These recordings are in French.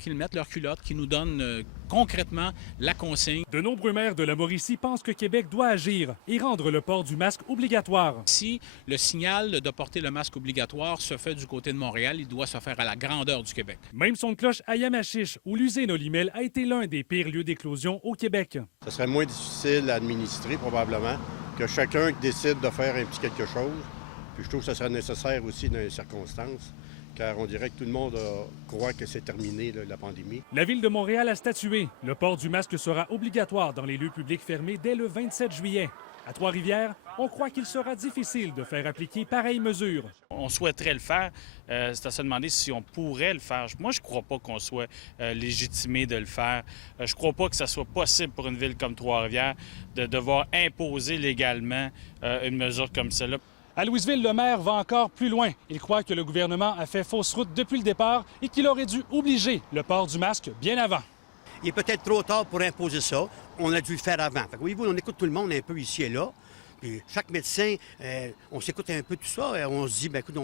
Qu'ils mettent leur culotte, qu'ils nous donnent concrètement la consigne. De nombreux maires de la Mauricie pensent que Québec doit agir et rendre le port du masque obligatoire. Si le signal de porter le masque obligatoire se fait du côté de Montréal, il doit se faire à la grandeur du Québec. Même son de cloche à Yamachiche, où l'usine Olimel a été l'un des pires lieux d'éclosion au Québec. Ce serait moins difficile à administrer probablement que chacun décide de faire un petit quelque chose. Puis je trouve que ce serait nécessaire aussi dans les circonstances, car on dirait que tout le monde croit que c'est terminé, la pandémie. La Ville de Montréal a statué. Le port du masque sera obligatoire dans les lieux publics fermés dès le 27 juillet. À Trois-Rivières, on croit qu'il sera difficile de faire appliquer pareille mesure. On souhaiterait le faire. C'est à se demander si on pourrait le faire. Moi, je ne crois pas qu'on soit légitimé de le faire. Je ne crois pas que ça soit possible pour une ville comme Trois-Rivières de devoir imposer légalement une mesure comme celle-là. À Louisville, le maire va encore plus loin. Il croit que le gouvernement a fait fausse route depuis le départ et qu'il aurait dû obliger le port du masque bien avant. Il est peut-être trop tard pour imposer ça. On a dû le faire avant. Fait que, voyez-vous, on écoute tout le monde un peu ici et là. Puis chaque médecin, on s'écoute un peu tout ça. On se dit, bien, écoute,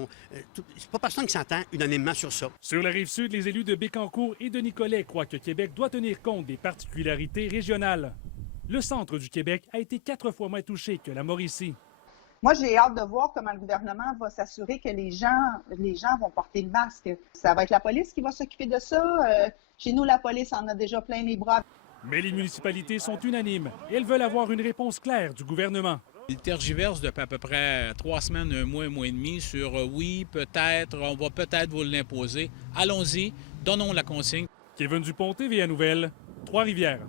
c'est pas personne qui s'entend unanimement sur ça. Sur la Rive-Sud, les élus de Bécancour et de Nicolet croient que Québec doit tenir compte des particularités régionales. Le centre du Québec a été 4 fois moins touché que la Mauricie. Moi, j'ai hâte de voir comment le gouvernement va s'assurer que les gens vont porter le masque. Ça va être la police qui va s'occuper de ça. Chez nous, la police en a déjà plein les bras. Mais les municipalités sont unanimes et elles veulent avoir une réponse claire du gouvernement. Ils tergiversent depuis à peu près 3 semaines, un mois et demi sur oui, peut-être, on va peut-être vous l'imposer. Allons-y, donnons la consigne. Kevin Dupont, TVA Nouvelles, Trois-Rivières.